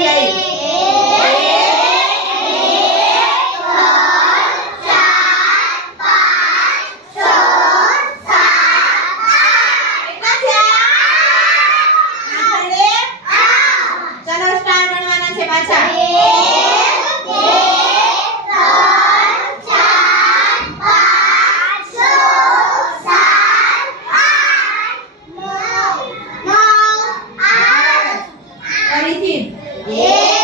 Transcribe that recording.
ફરીથી આવી ચલો સ્ટાર ગણવાના છે પાછા 1 2 3 4 5 6 7 8 9 ફરીથી 1